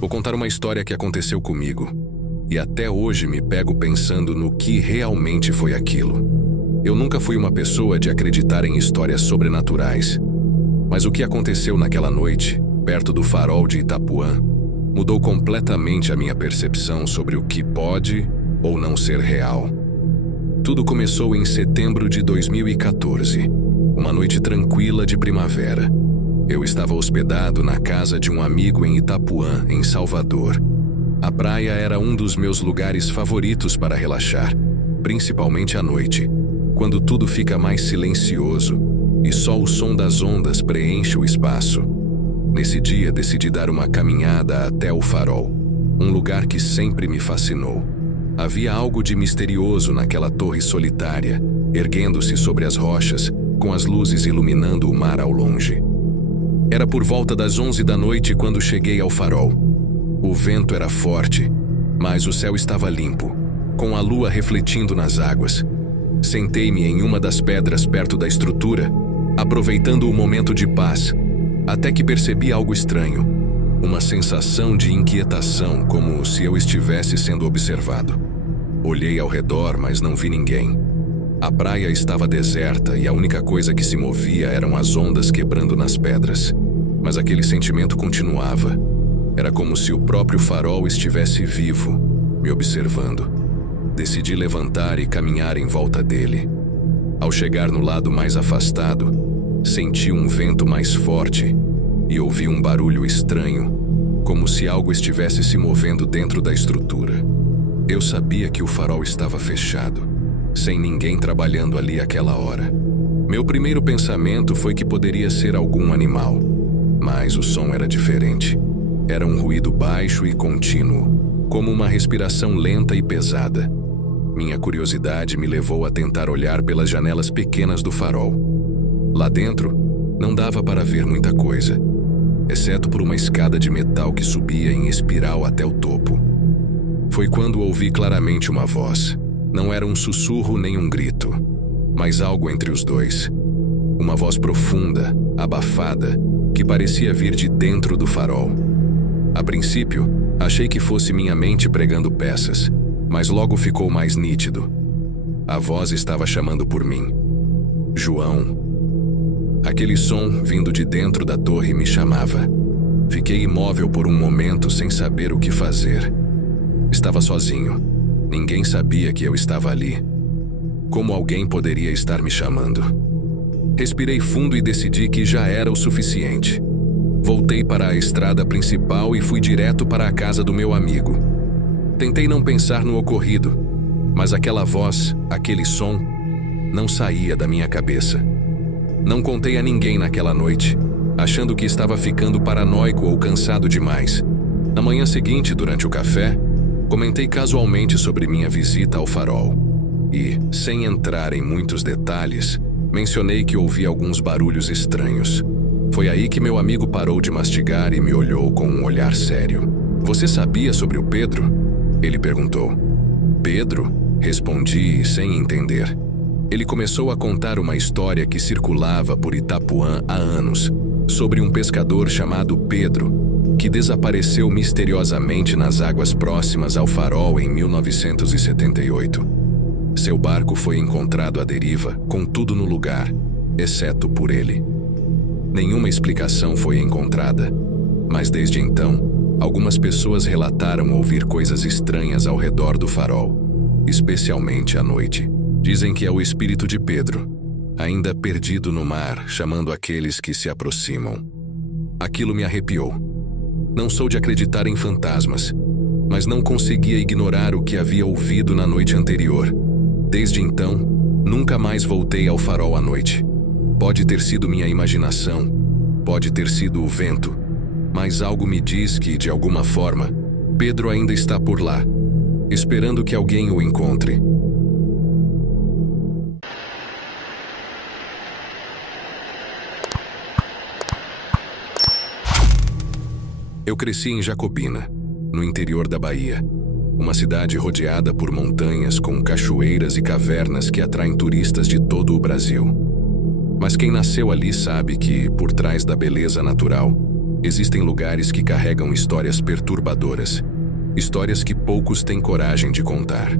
Vou contar uma história que aconteceu comigo, e até hoje me pego pensando no que realmente foi aquilo. Eu nunca fui uma pessoa de acreditar em histórias sobrenaturais, mas o que aconteceu naquela noite, perto do farol de Itapuã, mudou completamente a minha percepção sobre o que pode ou não ser real. Tudo começou em setembro de 2014, uma noite tranquila de primavera. Eu estava hospedado na casa de um amigo em Itapuã, em Salvador. A praia era um dos meus lugares favoritos para relaxar, principalmente à noite, quando tudo fica mais silencioso e só o som das ondas preenche o espaço. Nesse dia decidi dar uma caminhada até o farol, um lugar que sempre me fascinou. Havia algo de misterioso naquela torre solitária, erguendo-se sobre as rochas, com as luzes iluminando o mar ao longe. Era por volta das 11 da noite quando cheguei ao farol. O vento era forte, mas o céu estava limpo, com a lua refletindo nas águas. Sentei-me em uma das pedras perto da estrutura, aproveitando o momento de paz, até que percebi algo estranho. Uma sensação de inquietação, como se eu estivesse sendo observado. Olhei ao redor, mas não vi ninguém. A praia estava deserta e a única coisa que se movia eram as ondas quebrando nas pedras. Mas aquele sentimento continuava. Era como se o próprio farol estivesse vivo, me observando. Decidi levantar e caminhar em volta dele. Ao chegar no lado mais afastado, senti um vento mais forte e ouvi um barulho estranho, como se algo estivesse se movendo dentro da estrutura. Eu sabia que o farol estava fechado, sem ninguém trabalhando ali àquela hora. Meu primeiro pensamento foi que poderia ser algum animal, mas o som era diferente. Era um ruído baixo e contínuo, como uma respiração lenta e pesada. Minha curiosidade me levou a tentar olhar pelas janelas pequenas do farol. Lá dentro, não dava para ver muita coisa, exceto por uma escada de metal que subia em espiral até o topo. Foi quando ouvi claramente uma voz. Não era um sussurro nem um grito, mas algo entre os dois. Uma voz profunda, abafada, que parecia vir de dentro do farol. A princípio, achei que fosse minha mente pregando peças, mas logo ficou mais nítido. A voz estava chamando por mim. João. Aquele som, vindo de dentro da torre, me chamava. Fiquei imóvel por um momento sem saber o que fazer. Estava sozinho. Ninguém sabia que eu estava ali. Como alguém poderia estar me chamando? Respirei fundo e decidi que já era o suficiente. Voltei para a estrada principal e fui direto para a casa do meu amigo. Tentei não pensar no ocorrido, mas aquela voz, aquele som, não saía da minha cabeça. Não contei a ninguém naquela noite, achando que estava ficando paranoico ou cansado demais. Na manhã seguinte, durante o café, comentei casualmente sobre minha visita ao farol. E, sem entrar em muitos detalhes, mencionei que ouvi alguns barulhos estranhos. Foi aí que meu amigo parou de mastigar e me olhou com um olhar sério. "Você sabia sobre o Pedro?" Ele perguntou. "Pedro?" Respondi sem entender. Ele começou a contar uma história que circulava por Itapuã há anos, sobre um pescador chamado Pedro, que desapareceu misteriosamente nas águas próximas ao farol em 1978. Seu barco foi encontrado à deriva, com tudo no lugar, exceto por ele. Nenhuma explicação foi encontrada, mas desde então, algumas pessoas relataram ouvir coisas estranhas ao redor do farol, especialmente à noite. Dizem que é o espírito de Pedro, ainda perdido no mar, chamando aqueles que se aproximam. Aquilo me arrepiou. Não sou de acreditar em fantasmas, mas não conseguia ignorar o que havia ouvido na noite anterior. Desde então, nunca mais voltei ao farol à noite. Pode ter sido minha imaginação, pode ter sido o vento, mas algo me diz que, de alguma forma, Pedro ainda está por lá, esperando que alguém o encontre. Eu cresci em Jacobina, no interior da Bahia, uma cidade rodeada por montanhas com cachoeiras e cavernas que atraem turistas de todo o Brasil. Mas quem nasceu ali sabe que, por trás da beleza natural, Existem lugares que carregam histórias perturbadoras, histórias que poucos têm coragem de contar.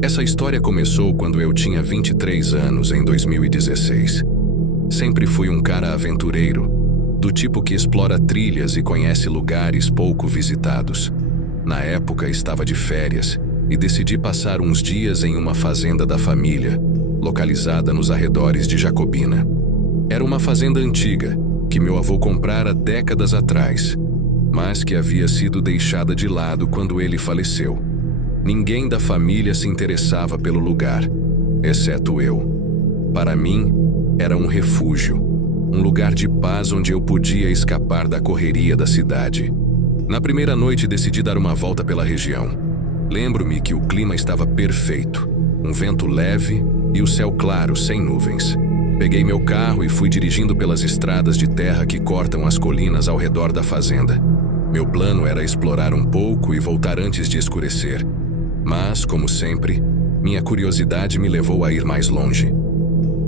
Essa história começou quando eu tinha 23 anos, em 2016. Sempre fui um cara aventureiro, do tipo que explora trilhas e conhece lugares pouco visitados. Na época, estava de férias e decidi passar uns dias em uma fazenda da família, localizada nos arredores de Jacobina. Era uma fazenda antiga, que meu avô comprara décadas atrás, mas que havia sido deixada de lado quando ele faleceu. Ninguém da família se interessava pelo lugar, exceto eu. Para mim, era um refúgio, um lugar de paz onde eu podia escapar da correria da cidade. Na primeira noite decidi dar uma volta pela região. Lembro-me que o clima estava perfeito, um vento leve e o céu claro, sem nuvens. Peguei meu carro e fui dirigindo pelas estradas de terra que cortam as colinas ao redor da fazenda. Meu plano era explorar um pouco e voltar antes de escurecer. Mas, como sempre, minha curiosidade me levou a ir mais longe.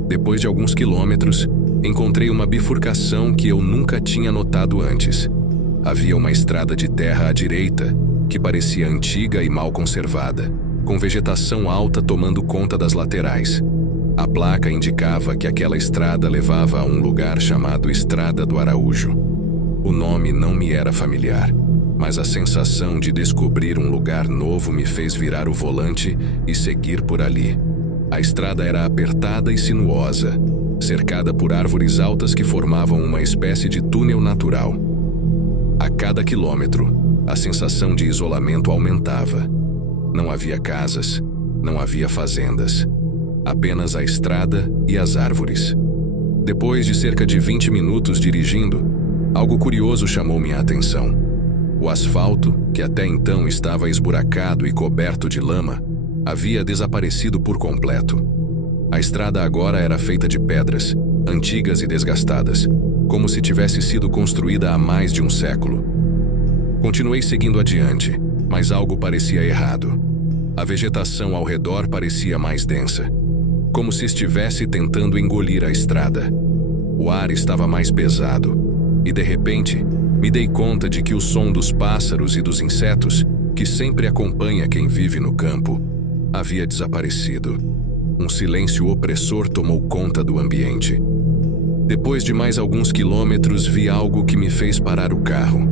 Depois de alguns quilômetros, encontrei uma bifurcação que eu nunca tinha notado antes. Havia uma estrada de terra à direita, que parecia antiga e mal conservada, com vegetação alta tomando conta das laterais. A placa indicava que aquela estrada levava a um lugar chamado Estrada do Araújo. O nome não me era familiar, mas a sensação de descobrir um lugar novo me fez virar o volante e seguir por ali. A estrada era apertada e sinuosa, cercada por árvores altas que formavam uma espécie de túnel natural. A cada quilômetro, a sensação de isolamento aumentava. Não havia casas, não havia fazendas. Apenas a estrada e as árvores. Depois de cerca de 20 minutos dirigindo, algo curioso chamou minha atenção. O asfalto, que até então estava esburacado e coberto de lama, havia desaparecido por completo. A estrada agora era feita de pedras, antigas e desgastadas, como se tivesse sido construída há mais de um século. Continuei seguindo adiante, mas algo parecia errado. A vegetação ao redor parecia mais densa, como se estivesse tentando engolir a estrada. O ar estava mais pesado, e de repente, me dei conta de que o som dos pássaros e dos insetos, que sempre acompanha quem vive no campo, havia desaparecido. Um silêncio opressor tomou conta do ambiente. Depois de mais alguns quilômetros, vi algo que me fez parar o carro.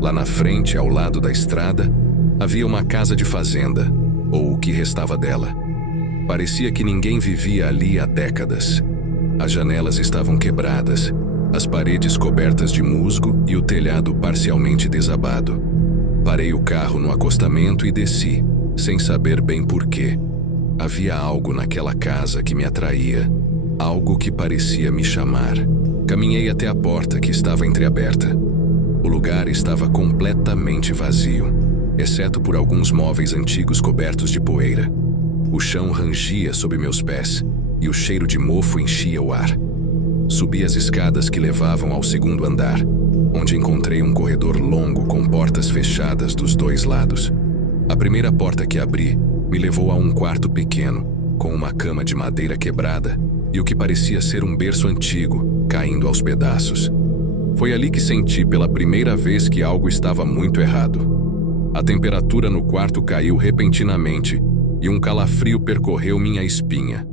Lá na frente, ao lado da estrada, havia uma casa de fazenda, ou o que restava dela. Parecia que ninguém vivia ali há décadas. As janelas estavam quebradas, as paredes cobertas de musgo e o telhado parcialmente desabado. Parei o carro no acostamento e desci, sem saber bem porquê. Havia algo naquela casa que me atraía, algo que parecia me chamar. Caminhei até a porta, que estava entreaberta. O lugar estava completamente vazio, exceto por alguns móveis antigos cobertos de poeira. O chão rangia sob meus pés e o cheiro de mofo enchia o ar. Subi as escadas que levavam ao segundo andar, onde encontrei um corredor longo com portas fechadas dos dois lados. A primeira porta que abri me levou a um quarto pequeno, com uma cama de madeira quebrada e o que parecia ser um berço antigo, caindo aos pedaços. Foi ali que senti pela primeira vez que algo estava muito errado. A temperatura no quarto caiu repentinamente e um calafrio percorreu minha espinha.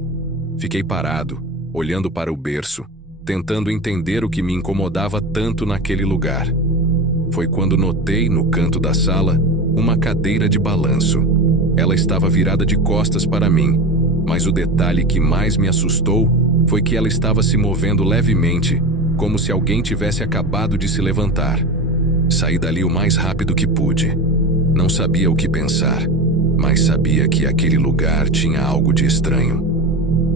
Fiquei parado, olhando para o berço, tentando entender o que me incomodava tanto naquele lugar. Foi quando notei, no canto da sala, uma cadeira de balanço. Ela estava virada de costas para mim, mas o detalhe que mais me assustou foi que ela estava se movendo levemente, como se alguém tivesse acabado de se levantar. Saí dali o mais rápido que pude. Não sabia o que pensar, mas sabia que aquele lugar tinha algo de estranho.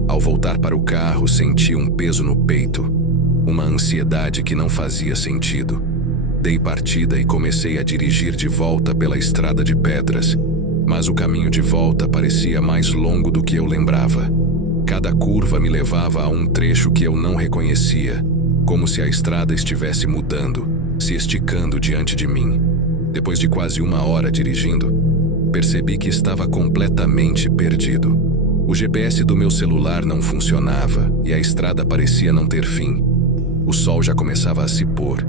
Ao voltar para o carro, senti um peso no peito, uma ansiedade que não fazia sentido. Dei partida e comecei a dirigir de volta pela estrada de pedras, mas o caminho de volta parecia mais longo do que eu lembrava. Cada curva me levava a um trecho que eu não reconhecia, como se a estrada estivesse mudando, se esticando diante de mim. Depois de quase 1 hora dirigindo, percebi que estava completamente perdido. O GPS do meu celular não funcionava e a estrada parecia não ter fim. O sol já começava a se pôr.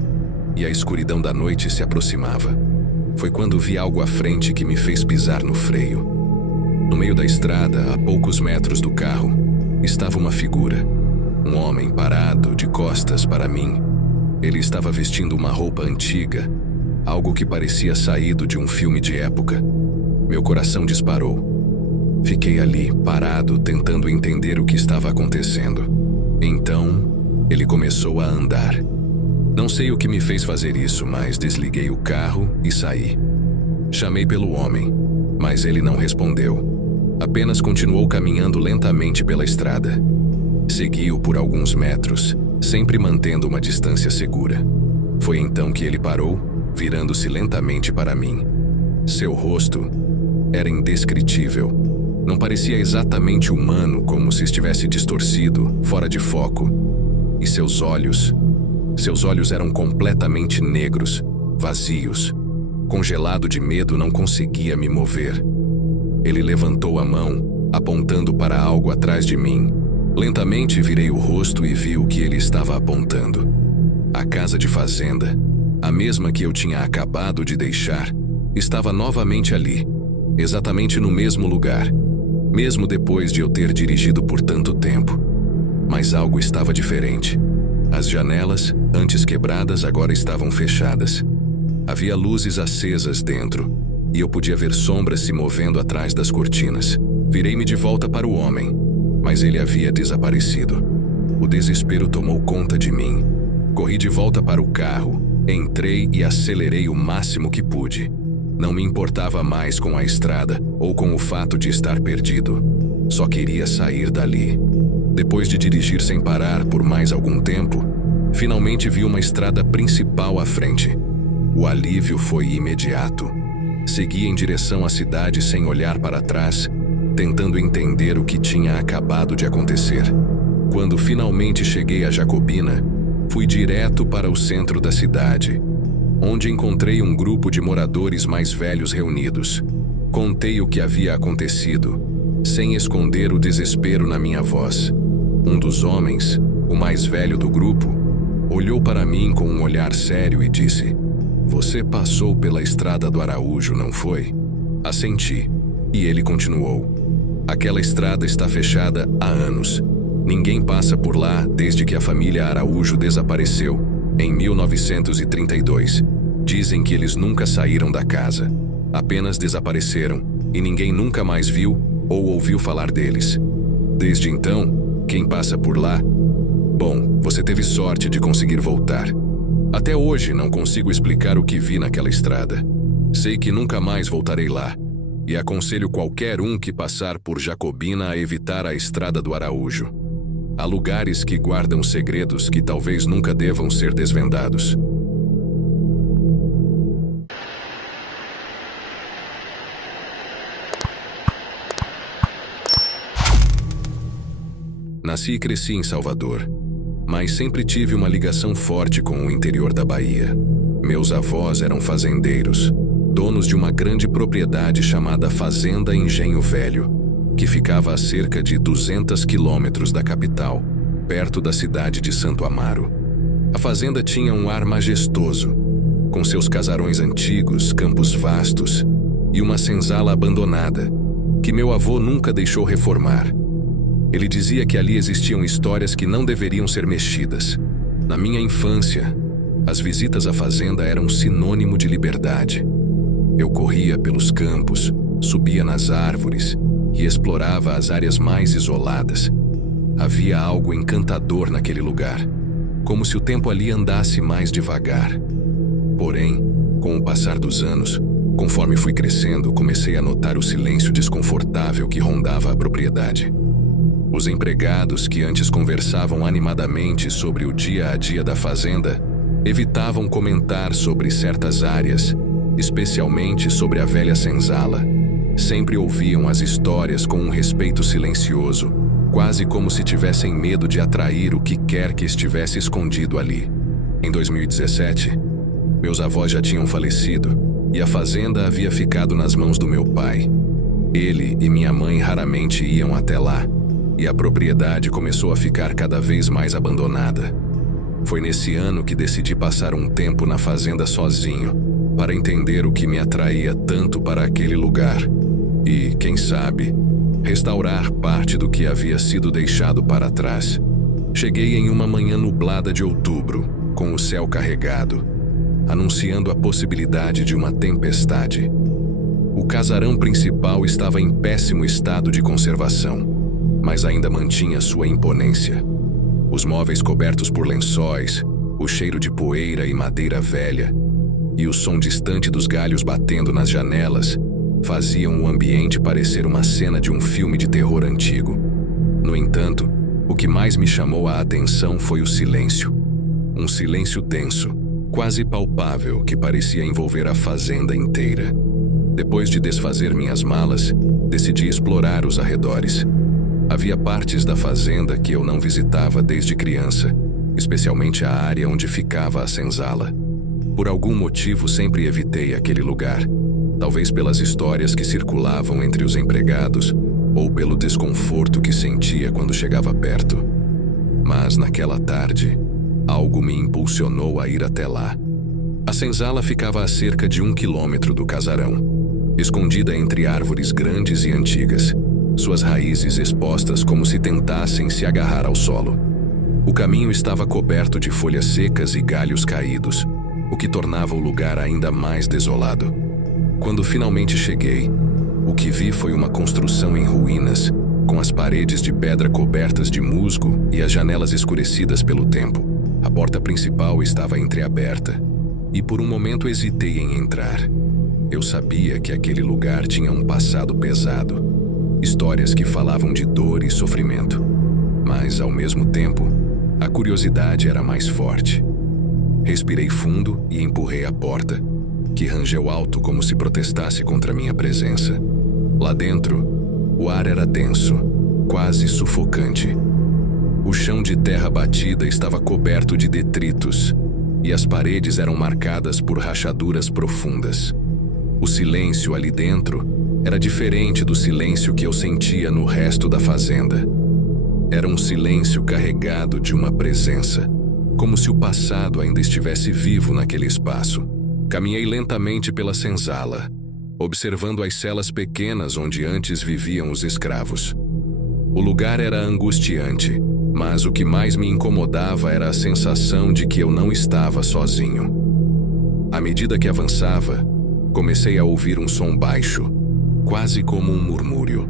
e a escuridão da noite se aproximava. Foi quando vi algo à frente que me fez pisar no freio. No meio da estrada, a poucos metros do carro, estava uma figura. Um homem parado, de costas para mim. Ele estava vestindo uma roupa antiga, algo que parecia saído de um filme de época. Meu coração disparou. Fiquei ali, parado, tentando entender o que estava acontecendo. Então, ele começou a andar. Não sei o que me fez fazer isso, mas desliguei o carro e saí. Chamei pelo homem, mas ele não respondeu. Apenas continuou caminhando lentamente pela estrada. Segui-o por alguns metros, sempre mantendo uma distância segura. Foi então que ele parou, virando-se lentamente para mim. Seu rosto era indescritível. Não parecia exatamente humano, como se estivesse distorcido, fora de foco. E seus olhos eram completamente negros, vazios. Congelado de medo, não conseguia me mover. Ele levantou a mão, apontando para algo atrás de mim. Lentamente virei o rosto e vi o que ele estava apontando. A casa de fazenda, a mesma que eu tinha acabado de deixar, estava novamente ali, exatamente no mesmo lugar, mesmo depois de eu ter dirigido por tanto tempo. Mas algo estava diferente. As janelas, antes quebradas, agora estavam fechadas. Havia luzes acesas dentro, e eu podia ver sombras se movendo atrás das cortinas. Virei-me de volta para o homem, mas ele havia desaparecido. O desespero tomou conta de mim. Corri de volta para o carro, entrei e acelerei o máximo que pude. Não me importava mais com a estrada ou com o fato de estar perdido. Só queria sair dali. Depois de dirigir sem parar por mais algum tempo, finalmente vi uma estrada principal à frente. O alívio foi imediato. Segui em direção à cidade sem olhar para trás, tentando entender o que tinha acabado de acontecer. Quando finalmente cheguei a Jacobina, fui direto para o centro da cidade, onde encontrei um grupo de moradores mais velhos reunidos. Contei o que havia acontecido, sem esconder o desespero na minha voz. Um dos homens, o mais velho do grupo, olhou para mim com um olhar sério e disse: "Você passou pela estrada do Araújo, não foi?" Assenti, e ele continuou: "Aquela estrada está fechada há anos. Ninguém passa por lá desde que a família Araújo desapareceu, em 1932. Dizem que eles nunca saíram da casa. Apenas desapareceram, e ninguém nunca mais viu ou ouviu falar deles. Desde então, quem passa por lá... Bom, você teve sorte de conseguir voltar. Até hoje não consigo explicar o que vi naquela estrada. Sei que nunca mais voltarei lá, e aconselho qualquer um que passar por Jacobina a evitar a estrada do Araújo. Há lugares que guardam segredos que talvez nunca devam ser desvendados." Nasci e cresci em Salvador, mas sempre tive uma ligação forte com o interior da Bahia. Meus avós eram fazendeiros, donos de uma grande propriedade chamada Fazenda Engenho Velho, que ficava a cerca de 200 quilômetros da capital, perto da cidade de Santo Amaro. A fazenda tinha um ar majestoso, com seus casarões antigos, campos vastos e uma senzala abandonada, que meu avô nunca deixou reformar. Ele dizia que ali existiam histórias que não deveriam ser mexidas. Na minha infância, as visitas à fazenda eram sinônimo de liberdade. Eu corria pelos campos, subia nas árvores e explorava as áreas mais isoladas. Havia algo encantador naquele lugar, como se o tempo ali andasse mais devagar. Porém, com o passar dos anos, conforme fui crescendo, comecei a notar o silêncio desconfortável que rondava a propriedade. Os empregados, que antes conversavam animadamente sobre o dia a dia da fazenda, evitavam comentar sobre certas áreas, especialmente sobre a velha senzala. Sempre ouviam as histórias com um respeito silencioso, quase como se tivessem medo de atrair o que quer que estivesse escondido ali. Em 2017, meus avós já tinham falecido e a fazenda havia ficado nas mãos do meu pai. Ele e minha mãe raramente iam até lá, e a propriedade começou a ficar cada vez mais abandonada. Foi nesse ano que decidi passar um tempo na fazenda sozinho, para entender o que me atraía tanto para aquele lugar e, quem sabe, restaurar parte do que havia sido deixado para trás. Cheguei em uma manhã nublada de outubro, com o céu carregado, anunciando a possibilidade de uma tempestade. O casarão principal estava em péssimo estado de conservação, mas ainda mantinha sua imponência. Os móveis cobertos por lençóis, o cheiro de poeira e madeira velha, e o som distante dos galhos batendo nas janelas faziam o ambiente parecer uma cena de um filme de terror antigo. No entanto, o que mais me chamou a atenção foi o silêncio. Um silêncio denso, quase palpável, que parecia envolver a fazenda inteira. Depois de desfazer minhas malas, decidi explorar os arredores. Havia partes da fazenda que eu não visitava desde criança, especialmente a área onde ficava a senzala. Por algum motivo sempre evitei aquele lugar, talvez pelas histórias que circulavam entre os empregados ou pelo desconforto que sentia quando chegava perto. Mas naquela tarde, algo me impulsionou a ir até lá. A senzala ficava a cerca de 1 quilômetro do casarão, escondida entre árvores grandes e antigas, suas raízes expostas como se tentassem se agarrar ao solo. O caminho estava coberto de folhas secas e galhos caídos, o que tornava o lugar ainda mais desolado. Quando finalmente cheguei, o que vi foi uma construção em ruínas, com as paredes de pedra cobertas de musgo e as janelas escurecidas pelo tempo. A porta principal estava entreaberta, e por um momento hesitei em entrar. Eu sabia que aquele lugar tinha um passado pesado, histórias que falavam de dor e sofrimento. Mas, ao mesmo tempo, a curiosidade era mais forte. Respirei fundo e empurrei a porta, que rangeu alto como se protestasse contra minha presença. Lá dentro, o ar era denso, quase sufocante. O chão de terra batida estava coberto de detritos, e as paredes eram marcadas por rachaduras profundas. O silêncio ali dentro era diferente do silêncio que eu sentia no resto da fazenda. Era um silêncio carregado de uma presença, como se o passado ainda estivesse vivo naquele espaço. Caminhei lentamente pela senzala, observando as celas pequenas onde antes viviam os escravos. O lugar era angustiante, mas o que mais me incomodava era a sensação de que eu não estava sozinho. À medida que avançava, comecei a ouvir um som baixo, quase como um murmúrio.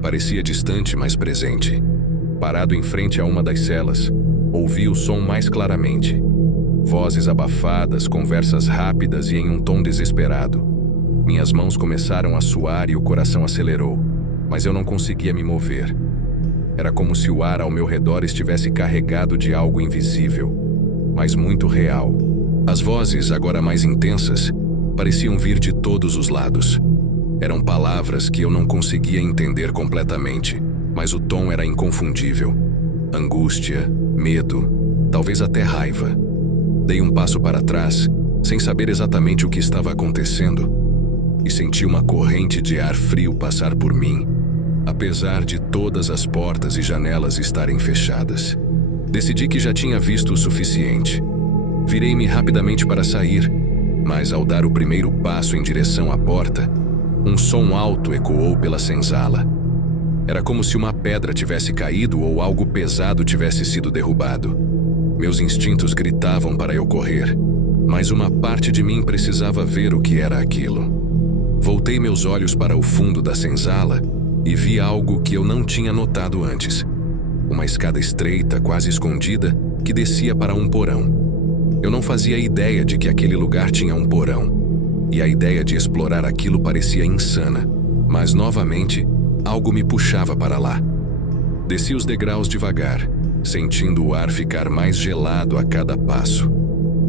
Parecia distante, mas presente. Parado em frente a uma das celas, ouvi o som mais claramente. Vozes abafadas, conversas rápidas e em um tom desesperado. Minhas mãos começaram a suar e o coração acelerou, mas eu não conseguia me mover. Era como se o ar ao meu redor estivesse carregado de algo invisível, mas muito real. As vozes, agora mais intensas, pareciam vir de todos os lados. Eram palavras que eu não conseguia entender completamente, mas o tom era inconfundível. Angústia, medo, talvez até raiva. Dei um passo para trás, sem saber exatamente o que estava acontecendo, e senti uma corrente de ar frio passar por mim, apesar de todas as portas e janelas estarem fechadas. Decidi que já tinha visto o suficiente. Virei-me rapidamente para sair, mas ao dar o primeiro passo em direção à porta, um som alto ecoou pela senzala. Era como se uma pedra tivesse caído ou algo pesado tivesse sido derrubado. Meus instintos gritavam para eu correr, mas uma parte de mim precisava ver o que era aquilo. Voltei meus olhos para o fundo da senzala e vi algo que eu não tinha notado antes. Uma escada estreita, quase escondida, que descia para um porão. Eu não fazia ideia de que aquele lugar tinha um porão, e a ideia de explorar aquilo parecia insana, mas novamente, algo me puxava para lá. Desci os degraus devagar, sentindo o ar ficar mais gelado a cada passo.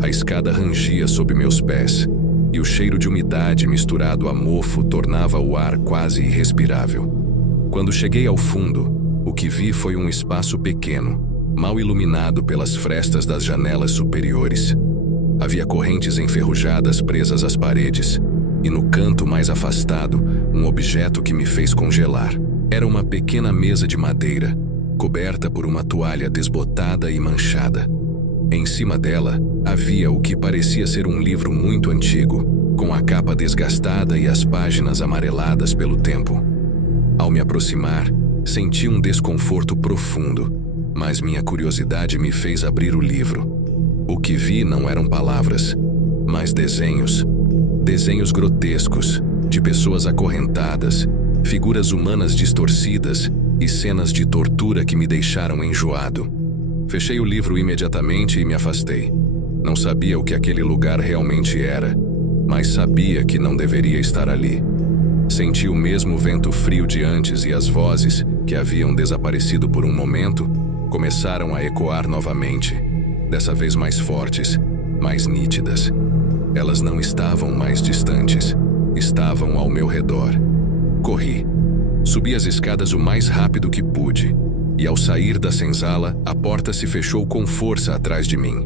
A escada rangia sob meus pés, e o cheiro de umidade misturado a mofo tornava o ar quase irrespirável. Quando cheguei ao fundo, o que vi foi um espaço pequeno, mal iluminado pelas frestas das janelas superiores. Havia correntes enferrujadas presas às paredes, e no canto mais afastado, um objeto que me fez congelar. Era uma pequena mesa de madeira, coberta por uma toalha desbotada e manchada. Em cima dela, havia o que parecia ser um livro muito antigo, com a capa desgastada e as páginas amareladas pelo tempo. Ao me aproximar, senti um desconforto profundo, mas minha curiosidade me fez abrir o livro. O que vi não eram palavras, mas desenhos. Desenhos grotescos, de pessoas acorrentadas, figuras humanas distorcidas e cenas de tortura que me deixaram enjoado. Fechei o livro imediatamente e me afastei. Não sabia o que aquele lugar realmente era, mas sabia que não deveria estar ali. Senti o mesmo vento frio de antes e as vozes, que haviam desaparecido por um momento, começaram a ecoar novamente, dessa vez mais fortes, mais nítidas. Elas não estavam mais distantes, estavam ao meu redor. Corri. Subi as escadas o mais rápido que pude, e ao sair da senzala, a porta se fechou com força atrás de mim.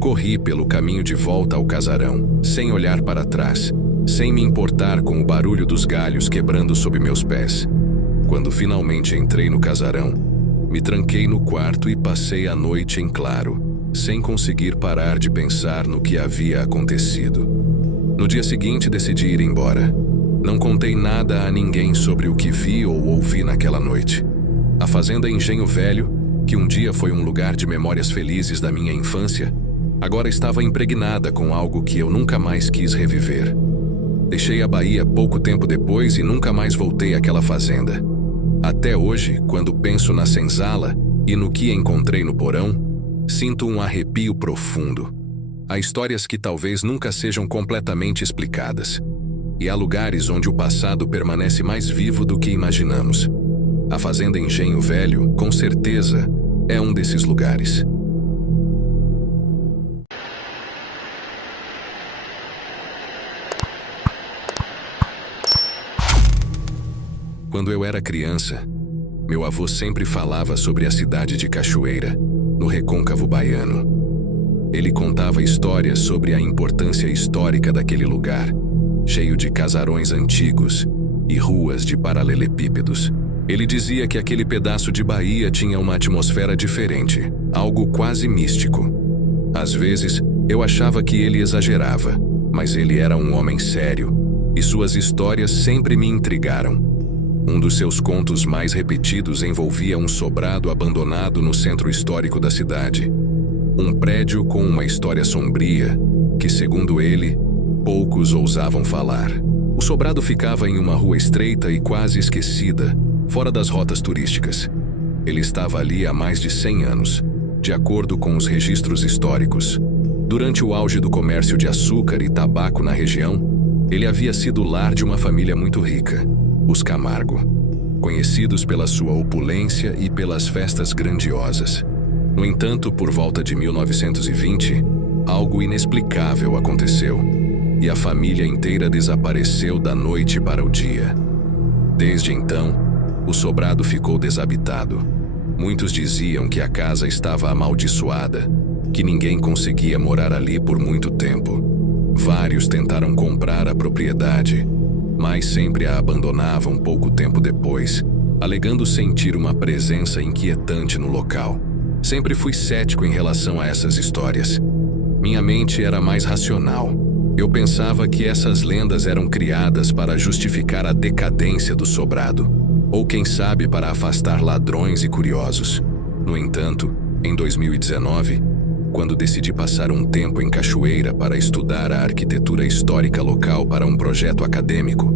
Corri pelo caminho de volta ao casarão, sem olhar para trás, sem me importar com o barulho dos galhos quebrando sob meus pés. Quando finalmente entrei no casarão, me tranquei no quarto e passei a noite em claro, sem conseguir parar de pensar no que havia acontecido. No dia seguinte decidi ir embora. Não contei nada a ninguém sobre o que vi ou ouvi naquela noite. A fazenda Engenho Velho, que um dia foi um lugar de memórias felizes da minha infância, agora estava impregnada com algo que eu nunca mais quis reviver. Deixei a Bahia pouco tempo depois e nunca mais voltei àquela fazenda. Até hoje, quando penso na senzala e no que encontrei no porão, sinto um arrepio profundo. Há histórias que talvez nunca sejam completamente explicadas. E há lugares onde o passado permanece mais vivo do que imaginamos. A fazenda Engenho Velho, com certeza, é um desses lugares. Quando eu era criança, meu avô sempre falava sobre a cidade de Cachoeira, no recôncavo baiano. Ele contava histórias sobre a importância histórica daquele lugar, cheio de casarões antigos e ruas de paralelepípedos. Ele dizia que aquele pedaço de Bahia tinha uma atmosfera diferente, algo quase místico. Às vezes, eu achava que ele exagerava, mas ele era um homem sério, e suas histórias sempre me intrigaram. Um dos seus contos mais repetidos envolvia um sobrado abandonado no centro histórico da cidade. Um prédio com uma história sombria, que, segundo ele, poucos ousavam falar. O sobrado ficava em uma rua estreita e quase esquecida, fora das rotas turísticas. Ele estava ali há mais de 100 anos, de acordo com os registros históricos. Durante o auge do comércio de açúcar e tabaco na região, ele havia sido o lar de uma família muito rica, os Camargo, conhecidos pela sua opulência e pelas festas grandiosas. No entanto, por volta de 1920, algo inexplicável aconteceu, e a família inteira desapareceu da noite para o dia. Desde então, o sobrado ficou desabitado. Muitos diziam que a casa estava amaldiçoada, que ninguém conseguia morar ali por muito tempo. Vários tentaram comprar a propriedade, mas sempre a abandonavam pouco tempo depois, alegando sentir uma presença inquietante no local. Sempre fui cético em relação a essas histórias. Minha mente era mais racional. Eu pensava que essas lendas eram criadas para justificar a decadência do sobrado, ou quem sabe para afastar ladrões e curiosos. No entanto, em 2019, quando decidi passar um tempo em Cachoeira para estudar a arquitetura histórica local para um projeto acadêmico,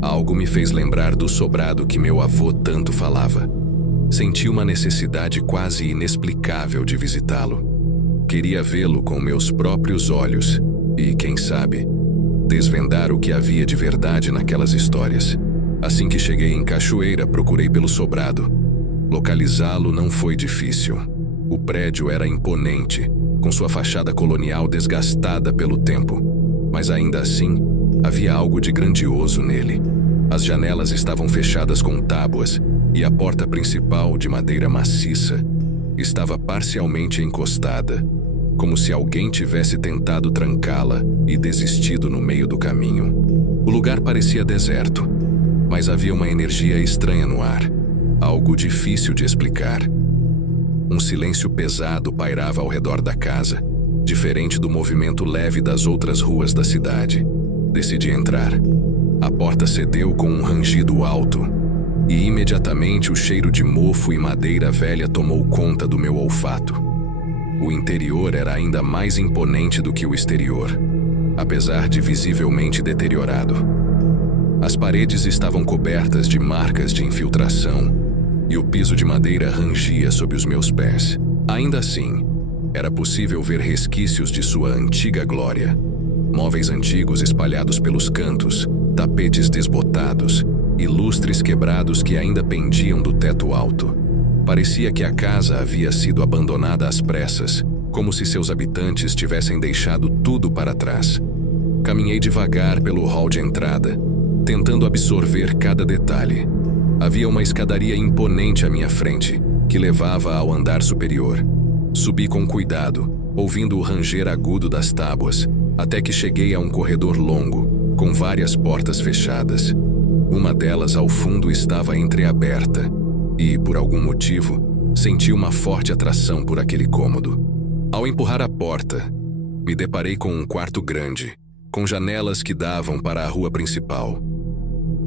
algo me fez lembrar do sobrado que meu avô tanto falava. Senti uma necessidade quase inexplicável de visitá-lo. Queria vê-lo com meus próprios olhos e, quem sabe, desvendar o que havia de verdade naquelas histórias. Assim que cheguei em Cachoeira, procurei pelo sobrado. Localizá-lo não foi difícil. O prédio era imponente, com sua fachada colonial desgastada pelo tempo. Mas ainda assim, havia algo de grandioso nele. As janelas estavam fechadas com tábuas e a porta principal, de madeira maciça, estava parcialmente encostada, como se alguém tivesse tentado trancá-la e desistido no meio do caminho. O lugar parecia deserto, mas havia uma energia estranha no ar, algo difícil de explicar. Um silêncio pesado pairava ao redor da casa, diferente do movimento leve das outras ruas da cidade. Decidi entrar. A porta cedeu com um rangido alto, e imediatamente o cheiro de mofo e madeira velha tomou conta do meu olfato. O interior era ainda mais imponente do que o exterior, apesar de visivelmente deteriorado. As paredes estavam cobertas de marcas de infiltração, e o piso de madeira rangia sob os meus pés. Ainda assim, era possível ver resquícios de sua antiga glória. Móveis antigos espalhados pelos cantos, tapetes desbotados e lustres quebrados que ainda pendiam do teto alto. Parecia que a casa havia sido abandonada às pressas, como se seus habitantes tivessem deixado tudo para trás. Caminhei devagar pelo hall de entrada, tentando absorver cada detalhe. Havia uma escadaria imponente à minha frente, que levava ao andar superior. Subi com cuidado, ouvindo o ranger agudo das tábuas, até que cheguei a um corredor longo, com várias portas fechadas. Uma delas ao fundo estava entreaberta, e, por algum motivo, senti uma forte atração por aquele cômodo. Ao empurrar a porta, me deparei com um quarto grande, com janelas que davam para a rua principal.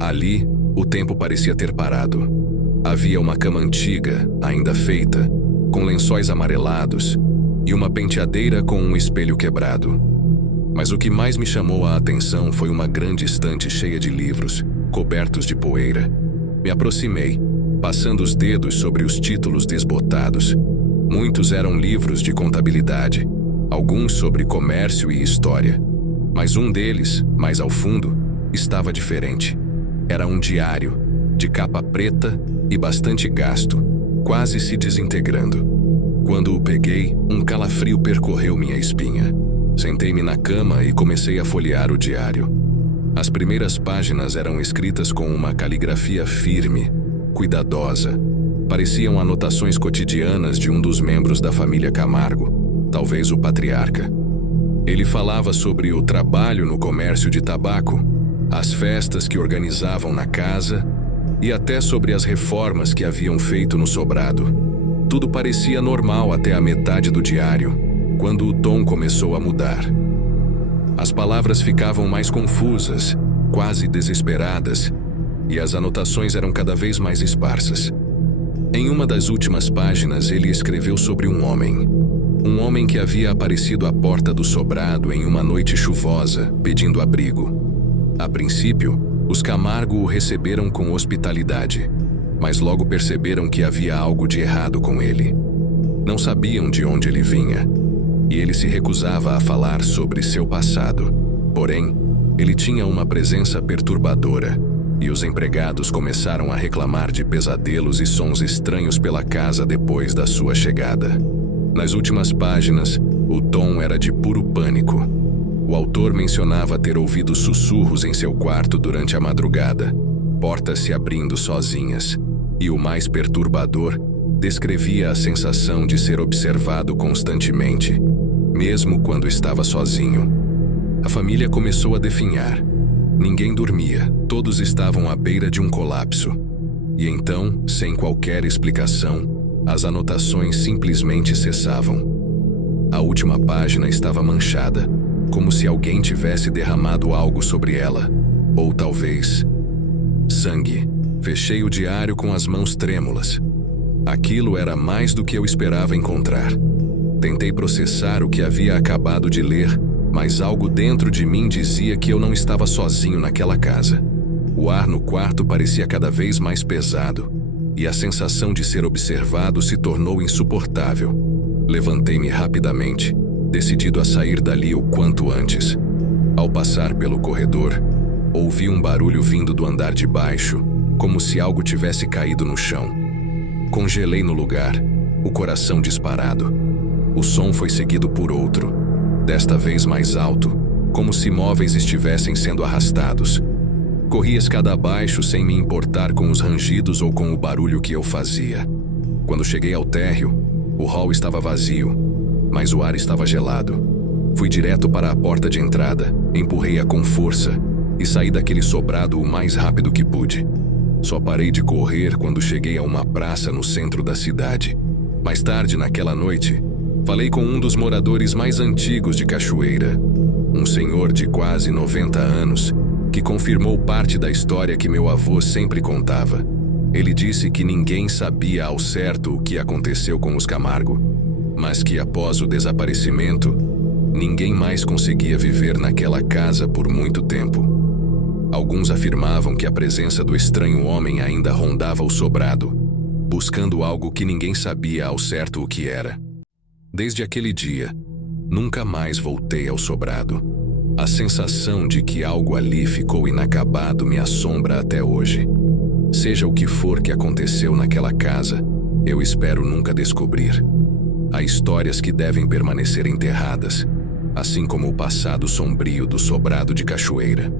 Ali, o tempo parecia ter parado. Havia uma cama antiga, ainda feita, com lençóis amarelados, e uma penteadeira com um espelho quebrado. Mas o que mais me chamou a atenção foi uma grande estante cheia de livros, cobertos de poeira. Me aproximei, passando os dedos sobre os títulos desbotados. Muitos eram livros de contabilidade, alguns sobre comércio e história. Mas um deles, mais ao fundo, estava diferente. Era um diário, de capa preta e bastante gasto, quase se desintegrando. Quando o peguei, um calafrio percorreu minha espinha. Sentei-me na cama e comecei a folhear o diário. As primeiras páginas eram escritas com uma caligrafia firme, cuidadosa. Pareciam anotações cotidianas de um dos membros da família Camargo, talvez o patriarca. Ele falava sobre o trabalho no comércio de tabaco, as festas que organizavam na casa e até sobre as reformas que haviam feito no sobrado. Tudo parecia normal até a metade do diário, quando o tom começou a mudar. As palavras ficavam mais confusas, quase desesperadas, e as anotações eram cada vez mais esparsas. Em uma das últimas páginas, ele escreveu sobre um homem que havia aparecido à porta do sobrado em uma noite chuvosa, pedindo abrigo. A princípio, os Camargo o receberam com hospitalidade, mas logo perceberam que havia algo de errado com ele. Não sabiam de onde ele vinha, e ele se recusava a falar sobre seu passado. Porém, ele tinha uma presença perturbadora, e os empregados começaram a reclamar de pesadelos e sons estranhos pela casa depois da sua chegada. Nas últimas páginas, o tom era de puro pânico. O autor mencionava ter ouvido sussurros em seu quarto durante a madrugada, portas se abrindo sozinhas, e o mais perturbador, descrevia a sensação de ser observado constantemente, mesmo quando estava sozinho. A família começou a definhar. Ninguém dormia, todos estavam à beira de um colapso. E então, sem qualquer explicação, as anotações simplesmente cessavam. A última página estava manchada, como se alguém tivesse derramado algo sobre ela. Ou talvez... sangue. Fechei o diário com as mãos trêmulas. Aquilo era mais do que eu esperava encontrar. Tentei processar o que havia acabado de ler, mas algo dentro de mim dizia que eu não estava sozinho naquela casa. O ar no quarto parecia cada vez mais pesado, e a sensação de ser observado se tornou insuportável. Levantei-me rapidamente, decidido a sair dali o quanto antes. Ao passar pelo corredor, ouvi um barulho vindo do andar de baixo, como se algo tivesse caído no chão. Congelei no lugar, o coração disparado. O som foi seguido por outro, desta vez mais alto, como se móveis estivessem sendo arrastados. Corri escada abaixo sem me importar com os rangidos ou com o barulho que eu fazia. Quando cheguei ao térreo, o hall estava vazio, mas o ar estava gelado. Fui direto para a porta de entrada, empurrei-a com força e saí daquele sobrado o mais rápido que pude. Só parei de correr quando cheguei a uma praça no centro da cidade. Mais tarde, naquela noite, falei com um dos moradores mais antigos de Cachoeira, um senhor de quase 90 anos, que confirmou parte da história que meu avô sempre contava. Ele disse que ninguém sabia ao certo o que aconteceu com os Camargo, mas que após o desaparecimento, ninguém mais conseguia viver naquela casa por muito tempo. Alguns afirmavam que a presença do estranho homem ainda rondava o sobrado, buscando algo que ninguém sabia ao certo o que era. Desde aquele dia, nunca mais voltei ao sobrado. A sensação de que algo ali ficou inacabado me assombra até hoje. Seja o que for que aconteceu naquela casa, eu espero nunca descobrir. Há histórias que devem permanecer enterradas, assim como o passado sombrio do sobrado de Cachoeira.